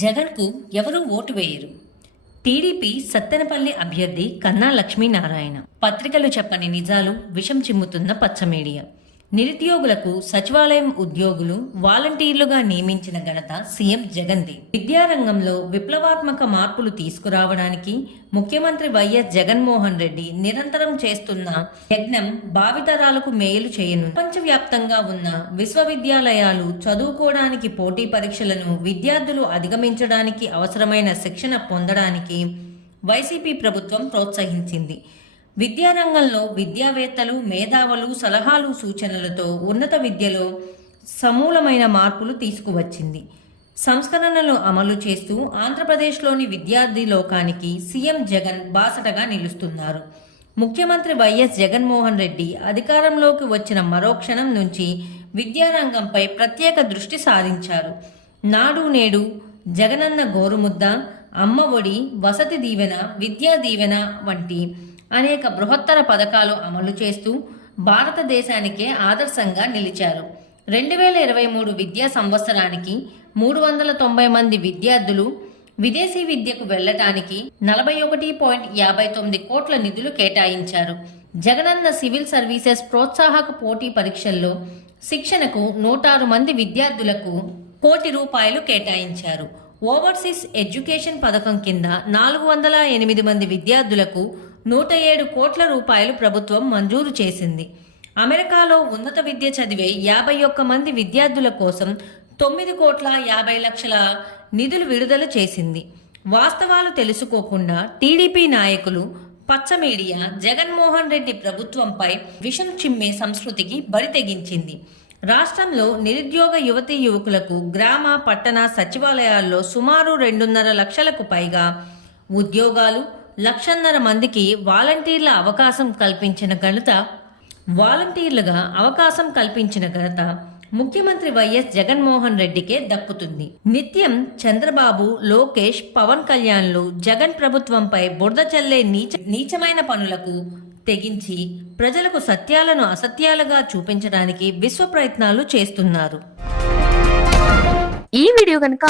జగన్కు ఎవరూ ఓటు వేయరు. టీడీపీ సత్తెనపల్లి అభ్యర్థి కన్నా లక్ష్మీనారాయణ. పత్రికలు చెప్పని నిజాలు విషం చిమ్ముతున్న పచ్చ మీడియా. నిరుద్యోగులకు సచివాలయం ఉద్యోగులు వాలంటీర్లుగా నియమించిన ఘనత సీఎం జగన్ది. విద్యారంగంలో విప్లవాత్మక మార్పులు తీసుకురావడానికి ముఖ్యమంత్రి వైఎస్ జగన్మోహన్ రెడ్డి నిరంతరం చేస్తున్న యజ్ఞం భావితరాలకు మేలు చేయను. ప్రపంచవ్యాప్తంగా ఉన్న విశ్వవిద్యాలయాలు చదువుకోవడానికి పోటీ పరీక్షలను విద్యార్థులు అధిగమించడానికి అవసరమైన శిక్షణ పొందడానికి వైసీపీ ప్రభుత్వం ప్రోత్సహించింది. విద్యారంగంలో విద్యావేత్తలు మేధావులు సలహాలు సూచనలతో ఉన్నత విద్యలో సమూలమైన మార్పులు తీసుకువచ్చింది. సంస్కరణలు అమలు చేస్తూ ఆంధ్రప్రదేశ్లోని విద్యార్థి లోకానికి సీఎం జగన్ బాసటగా నిలుస్తున్నారు. ముఖ్యమంత్రి వైఎస్ జగన్మోహన్ రెడ్డి అధికారంలోకి వచ్చిన మరో క్షణం నుంచి విద్యారంగంపై ప్రత్యేక దృష్టి సారించారు. నాడు నేడు జగనన్న గోరుముద్ద అమ్మ ఒడి వసతి దీవెన విద్యా దీవెన వంటి అనేక బృహత్తర పథకాలు అమలు చేస్తూ భారతదేశానికే ఆదర్శంగా నిలిచారు. రెండు వేల ఇరవై మూడు విద్యా సంవత్సరానికి మూడు వందల తొంభై మంది విద్యార్థులు విదేశీ విద్యకు వెళ్ళటానికి నలభై ఒకటి పాయింట్ యాభై తొమ్మిది కోట్ల నిధులు కేటాయించారు. జగనన్న సివిల్ సర్వీసెస్ ప్రోత్సాహక పోటీ పరీక్షల్లో శిక్షణకు నూటారు మంది విద్యార్థులకు కోటి రూపాయలు కేటాయించారు. ఓవర్సీస్ ఎడ్యుకేషన్ పథకం కింద నాలుగు వందల ఎనిమిది మంది విద్యార్థులకు నూట ఏడు కోట్ల రూపాయలు ప్రభుత్వం మంజూరు చేసింది. అమెరికాలో ఉన్నత విద్య చదివే యాభై ఒక్క మంది విద్యార్థుల కోసం తొమ్మిది కోట్ల యాభై లక్షల నిధులు విడుదల చేసింది. వాస్తవాలు తెలుసుకోకుండా టీడీపీ నాయకులు పచ్చ మీడియా జగన్మోహన్ రెడ్డి ప్రభుత్వంపై విషం చిమ్మే సంస్కృతికి బరి తెగించింది. రాష్ట్రంలో నిరుద్యోగ యువతీ యువకులకు గ్రామ పట్టణ సచివాలయాల్లో సుమారు రెండున్నర లక్షలకు పైగా ఉద్యోగాలు లక్షన్నర మందికి వాలంటీర్ల అవకాశం కల్పించిన ఘనత వాలంటీర్లుగా అవకాశం కల్పించిన ఘనత ముఖ్యమంత్రి వైఎస్ జగన్మోహన్ రెడ్డికే దక్కుతుంది. నిత్యం చంద్రబాబు లోకేష్ పవన్ కళ్యాణ్లు జగన్ ప్రభుత్వంపై బురద చల్లే నీచ నీచమైన పనులకు తెగించి ప్రజలకు సత్యాలను అసత్యాలుగా చూపించడానికి విశ్వ ప్రయత్నాలు చేస్తున్నారు. ఈ వీడియో కనుక